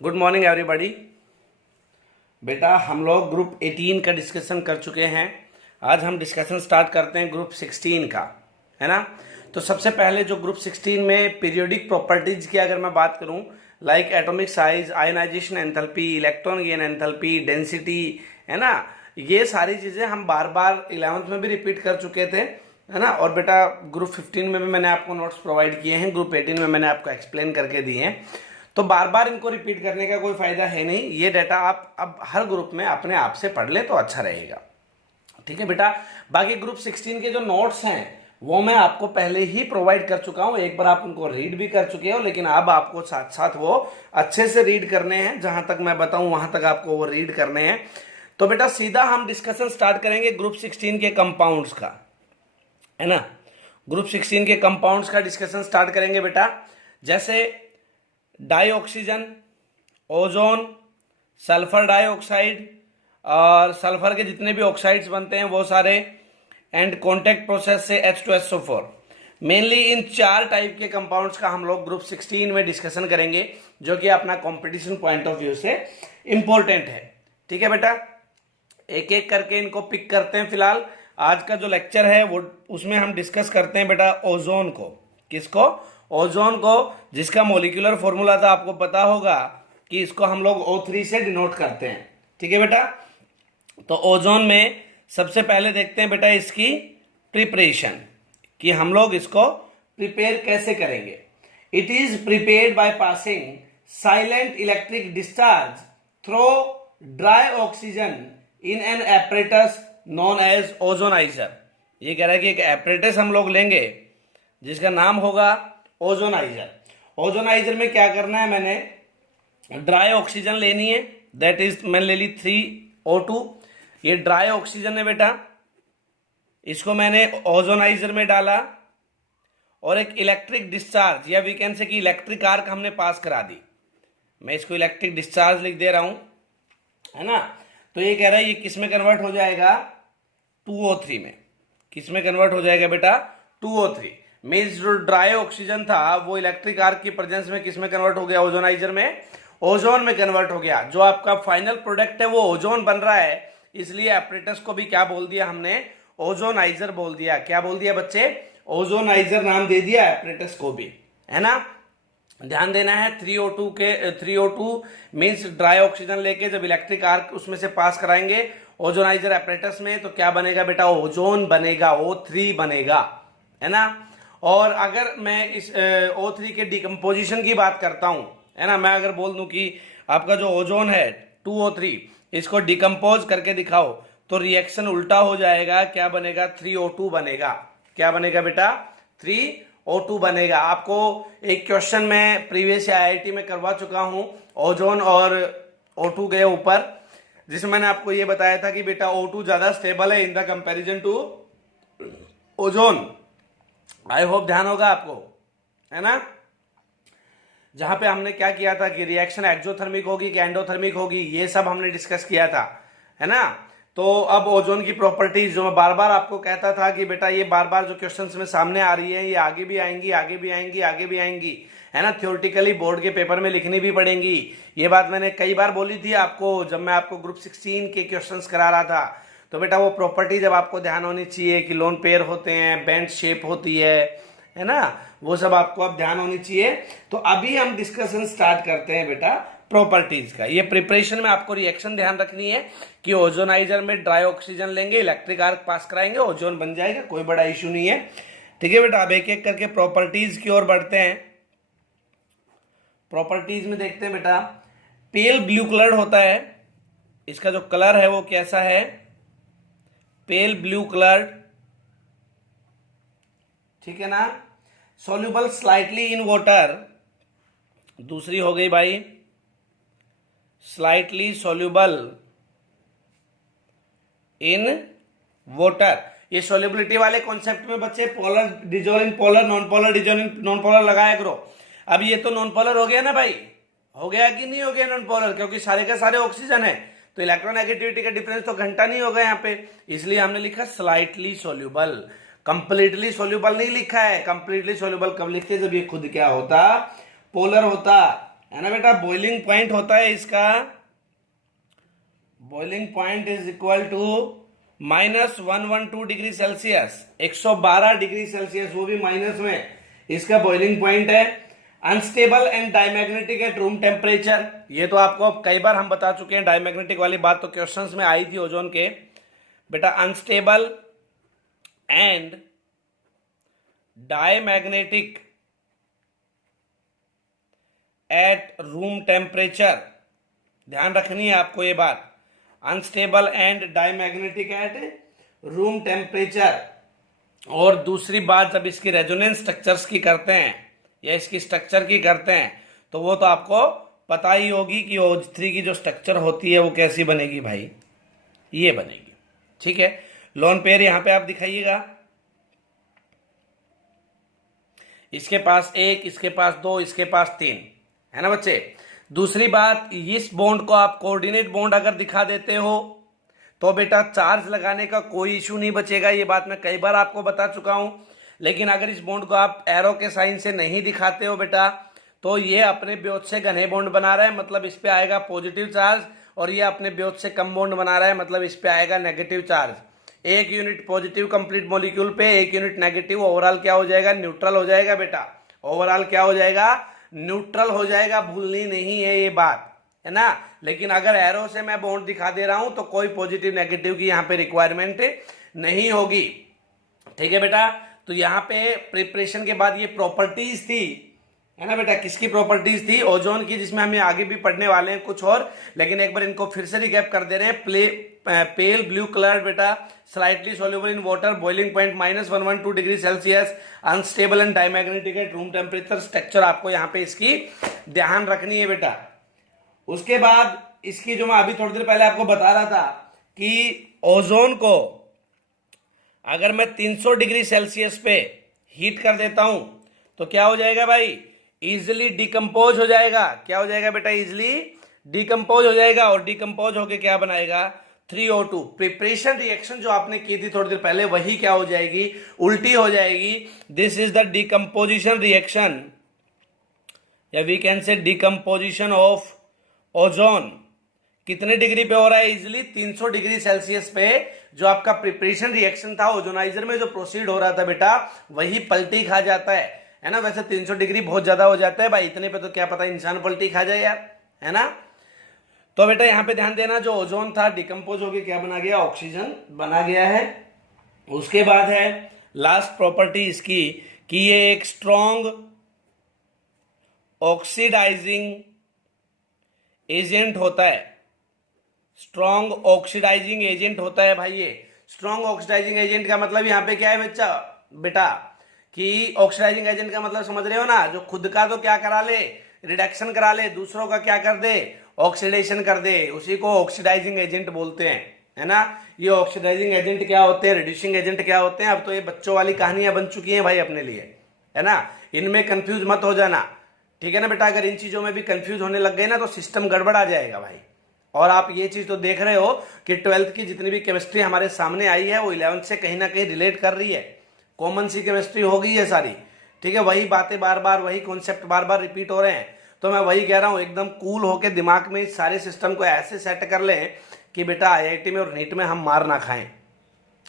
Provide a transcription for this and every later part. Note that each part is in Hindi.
Good morning everybody. बेटा हम लोग ग्रुप 18 का डिस्कशन कर चुके हैं। आज हम डिस्कशन स्टार्ट करते हैं ग्रुप 16 का, है ना। तो सबसे पहले जो ग्रुप 16 में पीरियोडिक प्रॉपर्टीज की अगर मैं बात करूं, like atomic size, ionization enthalpy, electron gain enthalpy, density, है ना, ये सारी चीजें हम बार बार 11th में भी रिपीट कर चुके थे, है ना। और बेटा ग्रुप 15 में भी मैंने आपको नोट्स प्रोवाइड किए हैं, ग्रुप 18 में मैंने आपको एक्सप्लेन करके दिए हैं। तो बार बार इनको रिपीट करने का कोई फायदा है नहीं। ये डाटा आप अब हर ग्रुप में अपने आप से पढ़ ले तो अच्छा रहेगा, ठीक है बेटा। बाकी ग्रुप 16 के जो नोट्स हैं वो मैं आपको पहले ही प्रोवाइड कर चुका हूं, एक बार आप उनको रीड भी कर चुके हो, लेकिन अब आपको साथ साथ वो अच्छे से रीड करने हैं। जहां तक मैं बताऊं वहां तक आपको वो रीड करने हैं। तो बेटा सीधा हम डिस्कशन स्टार्ट करेंगे ग्रुप 16 के कंपाउंड्स का, है ना। ग्रुप 16 के कंपाउंड्स का डिस्कशन स्टार्ट करेंगे बेटा। जैसे डाइऑक्सीजन, ओजोन, सल्फर डाइऑक्साइड और सल्फर के जितने भी ऑक्साइड्स बनते हैं वो सारे, एंड कॉन्टेक्ट प्रोसेस से H2SO4। मेनली इन 4 टाइप के कंपाउंड्स का हम लोग ग्रुप 16 में डिस्कशन करेंगे, जो कि अपना कंपटीशन पॉइंट ऑफ व्यू से इंपॉर्टेंट है, ठीक है बेटा। एक एक करके इनको पिक करते हैं। फिलहाल आज का जो लेक्चर है वो उसमें हम डिस्कस करते हैं बेटा ओजोन को। किसको? ओजोन को, जिसका मोलिकुलर फॉर्मूला था आपको पता होगा कि इसको हम लोग O3 से डिनोट करते हैं, ठीक है बेटा। तो ओजोन में सबसे पहले देखते हैं बेटा इसकी प्रिपरेशन, कि हम लोग इसको प्रिपेयर कैसे करेंगे। It is prepared by passing silent electric discharge through dry oxygen in an apparatus known as ozoniser. ये कह रहा है कि एक एपरेटस हम लोग लेंगे जिसका नाम होगा ओजोनाइजर। ओजोनाइजर में क्या करना है, मैंने ड्राई ऑक्सीजन लेनी है, दैट इज मैंने ले ली 3O2। ये ड्राई ऑक्सीजन है बेटा, इसको मैंने ओजोनाइजर में डाला और एक इलेक्ट्रिक डिस्चार्ज या वी कैन से कि इलेक्ट्रिक आर्क हमने पास करा दी। मैं इसको इलेक्ट्रिक डिस्चार्ज लिख दे रहा हूं, है ना। तो ये कह रहा है ये किस में कन्वर्ट हो जाएगा, 2O3 में। किस में कन्वर्ट हो जाएगा बेटा, 2O3। मीन्स जो ड्राई ऑक्सीजन था वो इलेक्ट्रिक आर्क की प्रेजेंस में किस में कन्वर्ट हो गया, ओजोनाइजर में, ओजोन में कन्वर्ट हो गया। जो आपका फाइनल प्रोडक्ट है वो ओजोन बन रहा है, इसलिए एपरेटस को भी क्या बोल दिया हमने, ओजोनाइजर बोल दिया। क्या बोल दिया बच्चे, ओजोनाइजर नाम दे दिया एपरेटस को भी, है ना। ध्यान देना है 3O2 मीन्स ड्राई ऑक्सीजन लेके जब इलेक्ट्रिक आर्क उसमें से पास कराएंगे ओजोनाइजर एपरेटस में, तो क्या बनेगा बेटा, ओजोन बनेगा, O3 बनेगा, है ना। और अगर मैं इस O3 के डिकम्पोजिशन की बात करता हूं, है ना, मैं अगर बोल दूं कि आपका जो ओजोन है 2O3, इसको डिकम्पोज करके दिखाओ, तो रिएक्शन उल्टा हो जाएगा। क्या बनेगा, 3O2 बनेगा। क्या बनेगा बेटा, 3O2 बनेगा। आपको एक क्वेश्चन मैं प्रीवियस IIT में करवा चुका हूं ओजोन और O2 के ऊपर, जिसमें मैंने आपको ये बताया था कि बेटा O2 ज्यादा स्टेबल है in the comparison to ozone. I hope ध्यान होगा आपको, है ना। जहां पे हमने क्या किया था कि रिएक्शन एक्सोथर्मिक होगी कि एंडोथर्मिक होगी, ये सब हमने डिस्कस किया था, है ना। तो अब ओजोन की प्रॉपर्टीज जो मैं बार बार आपको कहता था कि बेटा ये बार बार जो क्वेश्चंस में सामने आ रही है ये आगे भी आएंगी, आगे भी आएंगी, आगे भी आएंगी, है ना। थ्योरेटिकली बोर्ड के पेपर में लिखनी भी पड़ेंगी। ये बात मैंने कई बार बोली थी आपको जब मैं आपको ग्रुप 16 के क्वेश्चंस करा रहा था। तो बेटा वो प्रॉपर्टी जब आपको ध्यान होनी चाहिए कि लोन पेयर होते हैं, बेंच शेप होती है ना, वो सब आपको अब ध्यान होनी चाहिए। तो अभी हम डिस्कशन स्टार्ट करते हैं बेटा प्रॉपर्टीज का। ये प्रिपरेशन में आपको रिएक्शन ध्यान रखनी है कि ओजोनाइजर में ड्राई ऑक्सीजन लेंगे, इलेक्ट्रिक आर्क पास कराएंगे, ओजोन बन जाएगा, कोई बड़ा इशू नहीं है, ठीक है बेटा। अब एक एक करके प्रॉपर्टीज की ओर बढ़ते हैं। प्रॉपर्टीज में देखते हैं बेटा, पेल ब्लू कलर होता है, इसका जो कलर है वो कैसा है, पेल ब्लू कलर, ठीक है ना। सॉल्युबल स्लाइटली इन वाटर, दूसरी हो गई भाई स्लाइटली सॉल्युबल इन वाटर। ये सॉल्युबिलिटी वाले कॉन्सेप्ट में बच्चे polar dissolve in polar, non polar dissolve in non polar लगाया करो। अब ये तो नॉन पोलर हो गया ना भाई, हो गया कि नहीं हो गया नॉन पोलर, क्योंकि सारे के सारे ऑक्सीजन है, तो इलेक्ट्रोनेगेटिविटी का डिफरेंस तो घंटा नहीं होगा यहाँ पे, इसलिए हमने लिखा स्लाइटली सॉल्युबल। कंप्लीटली सॉल्युबल नहीं लिखा है। कंप्लीटली सॉल्युबल कब लिखते, जब ये खुद क्या होता, पोलर होता, है ना बेटा। बॉइलिंग पॉइंट होता है इसका, boiling point is equal to -112 degree Celsius, 112 degree Celsius, वो भी माइनस में इसका बॉइलिंग पॉइंट है। Unstable and diamagnetic at room temperature, ये तो आपको कई बार हम बता चुके हैं, डायमैग्नेटिक वाली बात तो क्वेश्चंस में आई थी ओजोन के बेटा। Unstable and diamagnetic at room temperature, ध्यान रखनी है आपको ये बात। Unstable and diamagnetic at room temperature. और दूसरी बात, जब इसकी रेजोनेंस स्ट्रक्चर्स की करते हैं या इसकी स्ट्रक्चर की करते हैं तो वो तो आपको पता ही होगी कि OH3 की जो स्ट्रक्चर होती है वो कैसी बनेगी भाई, ये बनेगी। ठीक है, लोन पेयर यहां पे आप दिखाइएगा, इसके पास 1, इसके पास 2, इसके पास 3, है ना बच्चे। दूसरी बात, इस बॉन्ड को आप कोऑर्डिनेट बॉन्ड अगर दिखा देते हो तो बेटा चार्ज लगाने का कोई इशू नहीं बचेगा, ये बात मैं कई बार आपको बता चुका हूं। लेकिन अगर इस बॉन्ड को आप एरो के साइन से नहीं दिखाते हो बेटा तो ये अपने ब्योत से घने बॉन्ड बना रहा है, मतलब इस पे आएगा पॉजिटिव चार्ज, और ये अपने ब्योत से कम बॉन्ड बना रहा है, मतलब इस पे आएगा negative charge. 1 unit positive complete molecule पे, 1 यूनिट नेगेटिव, ओवरऑल क्या हो जाएगा, न्यूट्रल हो जाएगा बेटा। ओवरऑल क्या हो जाएगा, न्यूट्रल हो जाएगा, भूलनी नहीं है ये बात, है ना। लेकिन अगर एरो से मैं बॉन्ड दिखा दे रहा हूं तो कोई पॉजिटिव नेगेटिव की यहां पे रिक्वायरमेंट नहीं होगी। ठीक है बेटा, तो यहां पे प्रिपरेशन के बाद ये प्रॉपर्टीज थी, है ना बेटा, किसकी प्रॉपर्टीज थी, ओजोन की, जिसमें हम आगे भी पढ़ने वाले हैं कुछ और, लेकिन एक बार इनको फिर से रिकैप कर दे रहे हैं। पेल ब्लू कलर बेटा, slightly soluble in water, boiling point -112 degree Celsius, unstable and diamagnetic at room temperature. Structure आपको यहाँ पे इसकी ध्यान रखनी है बेटा। उसके बाद इसकी जो मैं अभी थोड़ी देर पहले आपको बता रहा था कि ओजोन को अगर मैं 300 डिग्री सेल्सियस पे हीट कर देता हूं तो क्या हो जाएगा भाई, इजिली डिकम्पोज हो जाएगा। क्या हो जाएगा बेटा, इजिली डिकम्पोज हो जाएगा, और डिकम्पोज होके क्या बनाएगा, 3O2। प्रिपरेशन रिएक्शन जो आपने की थी थोड़ी देर पहले वही क्या हो जाएगी, उल्टी हो जाएगी। This is the decomposition reaction, या we can say decomposition of ozone. कितने डिग्री पे हो रहा है, इजिली 300 डिग्री सेल्सियस पे। जो आपका प्रिपरेशन रिएक्शन था ओजोनाइजर में जो प्रोसीड हो रहा था बेटा, वही पलटी खा जाता है ना। वैसे 300 डिग्री बहुत ज्यादा हो जाता है भाई, इतने पे तो क्या पता इंसान पलटी खा जाए यार, है ना। तो बेटा यहां पे ध्यान देना, जो ओजोन था डिकम्पोज होके क्या बना गया, ऑक्सीजन बना गया है। उसके बाद है लास्ट प्रॉपर्टी इसकी कि ये एक स्ट्रॉन्ग ऑक्सीडाइजिंग एजेंट होता है। स्ट्रॉन्ग ऑक्सीडाइजिंग एजेंट होता है भाई ये। स्ट्रॉन्ग ऑक्सीडाइजिंग एजेंट का मतलब यहां पे क्या है बच्चा बेटा, कि ऑक्सीडाइजिंग एजेंट का मतलब समझ रहे हो ना, जो खुद का तो क्या करा ले, रिडक्शन करा ले, दूसरों का क्या कर दे, ऑक्सीडेशन कर दे, उसी को ऑक्सीडाइजिंग एजेंट बोलते हैं, है ना। ये ऑक्सीडाइजिंग एजेंट क्या होते हैं, रिड्यूसिंग एजेंट क्या होते हैं, अब तो ये बच्चों वाली कहानियां बन चुकी हैं भाई अपने लिए, है ना। इनमें कंफ्यूज मत हो जाना, ठीक है ना बेटा। अगर इन चीजों में भी कंफ्यूज होने लग गए ना तो सिस्टम गड़बड़ आ जाएगा भाई। और आप ये चीज तो देख रहे हो कि 12th की जितनी भी केमिस्ट्री हमारे सामने आई है वो 11th से कहीं ना कहीं रिलेट कर रही है, कॉमन सी केमिस्ट्री हो गई है सारी, ठीक है। वही बातें बार बार, वही कॉन्सेप्ट बार बार रिपीट हो रहे हैं। तो मैं वही कह रहा हूं, एकदम कूल होके दिमाग में इस सारे सिस्टम को ऐसे सेट कर लें कि बेटा IIT में और नीट में हम मार ना खाएं,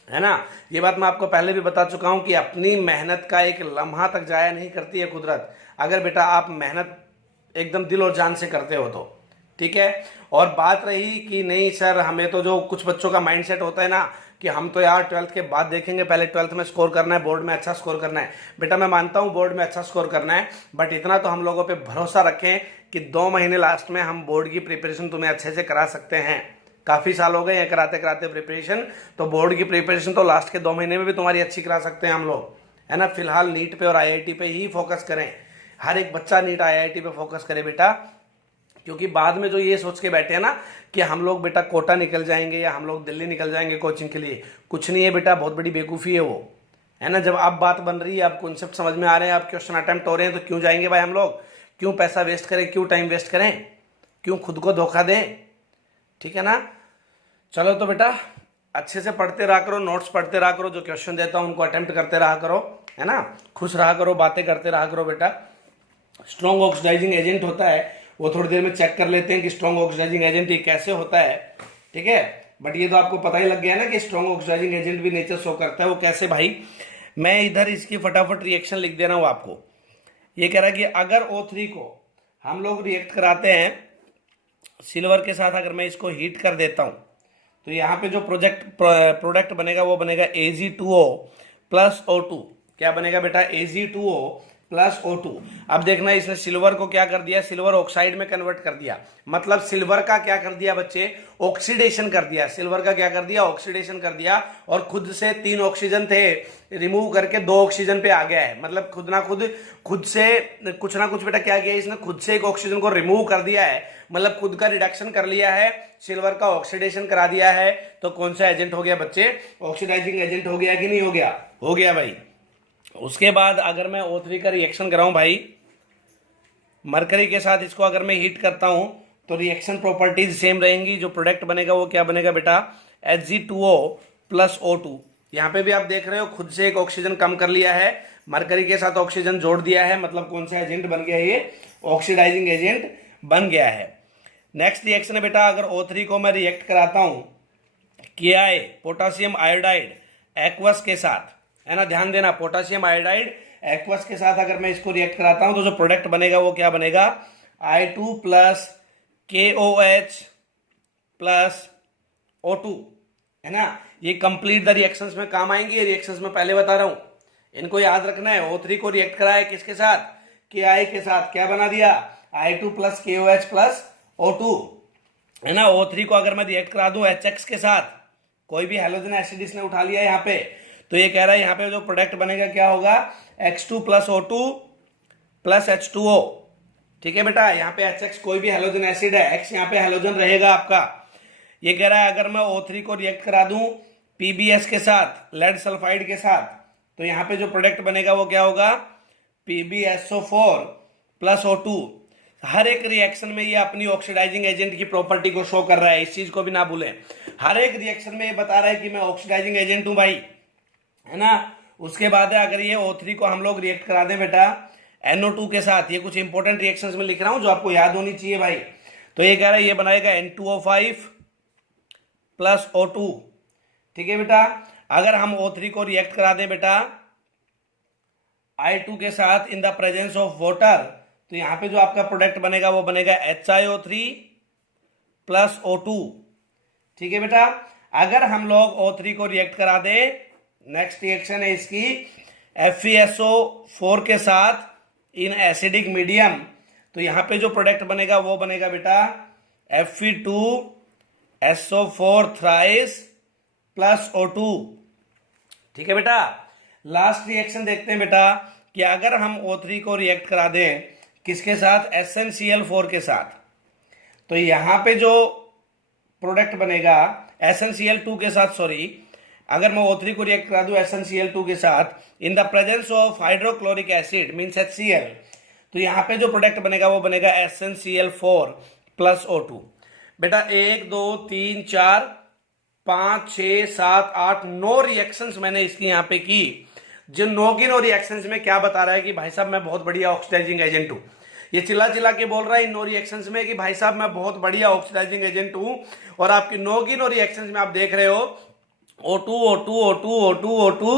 है ना। ये बात मैं आपको पहले भी बता चुका हूं कि अपनी मेहनत का एक लम्हा तक जाया नहीं करती है कुदरत, अगर बेटा आप मेहनत एकदम दिल और जान से करते हो तो, ठीक है। और बात रही कि नहीं सर, हमें तो जो कुछ बच्चों का माइंडसेट होता है ना कि हम तो यार 12th के बाद देखेंगे, पहले 12th में स्कोर करना है, बोर्ड में अच्छा स्कोर करना है। बेटा मैं मानता हूं बोर्ड में अच्छा स्कोर करना है, बट इतना तो हम लोगों पे भरोसा रखें कि 2 महीने लास्ट में हम बोर्ड की प्रिपरेशन तुम्हें अच्छे से करा सकते हैं। काफी साल हो गए हैं कराते कराते प्रिपरेशन, तो बोर्ड की प्रिपरेशन तो लास्ट के 2 महीने में भी तुम्हारी अच्छी करा सकते हैं हम लोग, है ना। फिलहाल नीट पे और IIT पे ही फोकस करें, हर एक बच्चा नीट IIT पे फोकस करे बेटा, क्योंकि बाद में जो ये सोच के बैठे हैं ना कि हम लोग बेटा कोटा निकल जाएंगे या हम लोग दिल्ली निकल जाएंगे कोचिंग के लिए, कुछ नहीं है बेटा, बहुत बड़ी बेवकूफ़ी है वो, है ना। जब अब बात बन रही है, अब कॉन्सेप्ट समझ में आ रहे हैं, अब क्वेश्चन अटेम्प्ट हो रहे हैं, तो क्यों जाएंगे भाई हम लोग, क्यों पैसा वेस्ट करें, क्यों टाइम वेस्ट करें, क्यों खुद को धोखा दें, ठीक है ना। चलो तो बेटा अच्छे से पढ़ते रहा करो, नोट्स पढ़ते रहा करो, जो क्वेश्चन देता हूं उनको अटेम्प्ट करते रहा करो, है ना। खुश रहा करो, बातें करते रहा करो बेटा। स्ट्रॉन्ग ऑक्सीडाइजिंग एजेंट होता है वो थोड़ी देर में चेक कर लेते हैं कि स्ट्रॉन्ग ऑक्सीडाइजिंग एजेंट ये कैसे होता है, ठीक है। बट ये तो आपको पता ही लग गया ना कि स्ट्रॉन्ग ऑक्सीडाइजिंग एजेंट भी नेचर शो करता है, वो कैसे भाई। मैं इधर इसकी फटाफट रिएक्शन लिख दे रहा हूं आपको। ये कह रहा है कि अगर O3 को हम लोग रिएक्ट कराते हैं सिल्वर के साथ, अगर मैं इसको हीट कर देता हूं तो यहाँ पे जो प्रोडक्ट बनेगा वो बनेगा Ag2O प्लस O2। क्या बनेगा बेटा? Ag2O plus O2। अब देखना इसने सिल्वर को क्या कर दिया, सिल्वर ऑक्साइड में कन्वर्ट कर दिया। मतलब सिल्वर का क्या कर दिया बच्चे? ऑक्सीडेशन कर दिया। सिल्वर का क्या कर दिया? ऑक्सीडेशन कर दिया। और खुद से 3 ऑक्सीजन थे, रिमूव करके 2 ऑक्सीजन पे आ गया है। मतलब खुद से कुछ ना कुछ बेटा क्या किया इसने, खुद से एक ऑक्सीजन को रिमूव कर दिया है। मतलब खुद का रिडक्शन कर लिया है, सिल्वर का ऑक्सीडेशन करा दिया है। तो कौन सा एजेंट हो गया बच्चे? ऑक्सीडाइजिंग एजेंट हो गया कि नहीं हो गया? हो गया भाई। उसके बाद अगर मैं O3 का रिएक्शन कराऊं भाई मरकरी के साथ, इसको अगर मैं हीट करता हूं तो रिएक्शन प्रॉपर्टीज सेम रहेंगी। जो प्रोडक्ट बनेगा वो क्या बनेगा बेटा? Hg2O plus O2। यहां पे भी आप देख रहे हो खुद से एक ऑक्सीजन कम कर लिया है, मरकरी के साथ ऑक्सीजन जोड़ दिया है। मतलब कौन सा एजेंट बन गया? ये ऑक्सीडाइजिंग एजेंट बन गया है। नेक्स्ट रिएक्शन है बेटा, अगर O3 को मैं रिएक्ट कराता हूं KI पोटासियम आयोडाइड एक्वस के साथ, है ना, ध्यान देना, पोटासियम आयोडाइड एक्वस के साथ अगर मैं इसको रिएक्ट कराता हूं तो जो प्रोडक्ट बनेगा वो क्या बनेगा? I2 plus KOH plus O2, है ना। ये कंप्लीट द रिएक्शंस में काम आएंगे। रिएक्शंस में पहले बता रहा हूं, इनको याद रखना है। O3 को रिएक्ट कराया किसके साथ? KI के साथ। क्या बना दिया? I2 plus KOH plus O2, है ना। O3 को अगर मैं रिएक्ट करा दूं HX के साथ, कोई भी हेलोजन एसिड इसने उठा लिया यहाँ पे, तो ये कह रहा है यहाँ पे जो प्रोडक्ट बनेगा क्या होगा? X2 plus O2 plus H2O, ठीक है बेटा। यहाँ पे HX कोई भी हेलोजन एसिड है, X यहाँ पे हेलोजन रहेगा आपका। ये कह रहा है अगर मैं O3 को रिएक्ट करा दूं PbS के साथ, लेड सल्फाइड के साथ, तो यहाँ पे जो प्रोडक्ट बनेगा वो क्या होगा? PbSO4 plus O2। हर एक रिएक्शन में ये अपनी ऑक्सीडाइजिंग एजेंट की प्रॉपर्टी को शो कर रहा है, इस चीज को भी ना भूलें। हर एक रिएक्शन में ये बता रहा है कि मैं ऑक्सीडाइजिंग एजेंट हूं भाई, है ना। उसके बाद है अगर ये O3 को हम लोग रिएक्ट करा दें बेटा NO2 के साथ, ये कुछ इंपॉर्टेंट रिएक्शंस में लिख रहा हूं जो आपको याद होनी चाहिए भाई। तो ये कह रहा है ये बनाएगा N2O5 प्लस O2, ठीक है बेटा। अगर हम O3 को रिएक्ट करा दें बेटा I2 के साथ in the presence of water, तो यहां पे जो आपका प्रोडक्ट बनेगा वो बनेगा HiO3 प्लस O2, ठीक है बेटा। अगर हम लोग O3 को रिएक्ट करा दें, नेक्स्ट रिएक्शन है इसकी FeSO4 के साथ इन एसिडिक मीडियम, तो यहां पे जो प्रोडक्ट बनेगा वो बनेगा बेटा Fe2SO4 थ्राइस प्लस O2, ठीक है बेटा। लास्ट रिएक्शन देखते हैं बेटा कि अगर हम O3 को रिएक्ट करा दें किसके साथ? SnCl4 के साथ, तो यहां पे जो प्रोडक्ट बनेगा SnCl2 के साथ, सॉरी, अगर मैं O3 को रिएक्ट करा दूं SnCl2 के साथ in the presence of hydrochloric acid means HCl, तो यहां पे जो प्रोडक्ट बनेगा वो बनेगा SnCl4 प्लस O2। बेटा 1 2 3 4 5 6 7 8 9 रिएक्शंस मैंने इसकी यहां पे की। जो 9 की 9 रिएक्शंस में क्या बता रहा है कि भाई साहब मैं बहुत बढ़िया ऑक्सीडाइजिंग एजेंट हूं। ये चिल्ला चिल्ला के बोल रहा है इन 9 रिएक्शंस में कि भाई साहब मैं बहुत बढ़िया ऑक्सीडाइजिंग एजेंट हूं। और आपकी 9 की 9 रिएक्शंस में आप देख रहे हो O2 O2 O2 O2 O2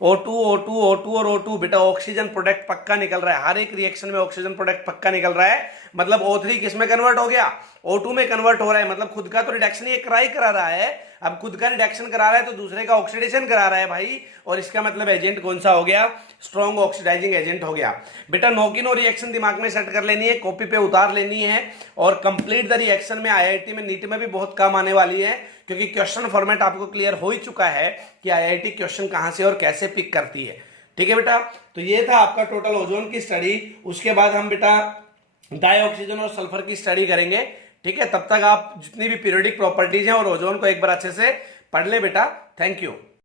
O2 O2 O2 और O2, बेटा ऑक्सीजन प्रोडक्ट पक्का निकल रहा है। हर एक रिएक्शन में ऑक्सीजन प्रोडक्ट पक्का निकल रहा है। मतलब O3 किस में कन्वर्ट हो गया? O2 में कन्वर्ट हो रहा है। मतलब खुद का तो रिडक्शन ये करा रहा है। अब खुद का रिडक्शन करा रहा है तो दूसरे का ऑक्सीडेशन करा रहा है भाई। और इसका मतलब एजेंट कौन सा हो गया? स्ट्रॉन्ग ऑक्सीडाइजिंग एजेंट हो गया। बेटा 9 की 9 रिएक्शन दिमाग में सेट कर लेनी है, कॉपी पे उतार लेनी है। और कंप्लीट द रिएक्शन में IIT में नीट में भी बहुत काम आने वाली है, क्योंकि क्वेश्चन फॉर्मेट आपको क्लियर हो ही चुका है कि IIT क्वेश्चन कहां से और कैसे पिक करती है। ठीक है बेटा, तो ये था आपका टोटल ओजोन की स्टडी। उसके बाद हम बेटा डाइऑक्सीजन और सल्फर की स्टडी करेंगे। ठीक है, तब तक आप जितनी भी पीरियोडिक प्रॉपर्टीज हैं और ओजोन को एक बार अच्छे से पढ़ ले बेटा। Thank you.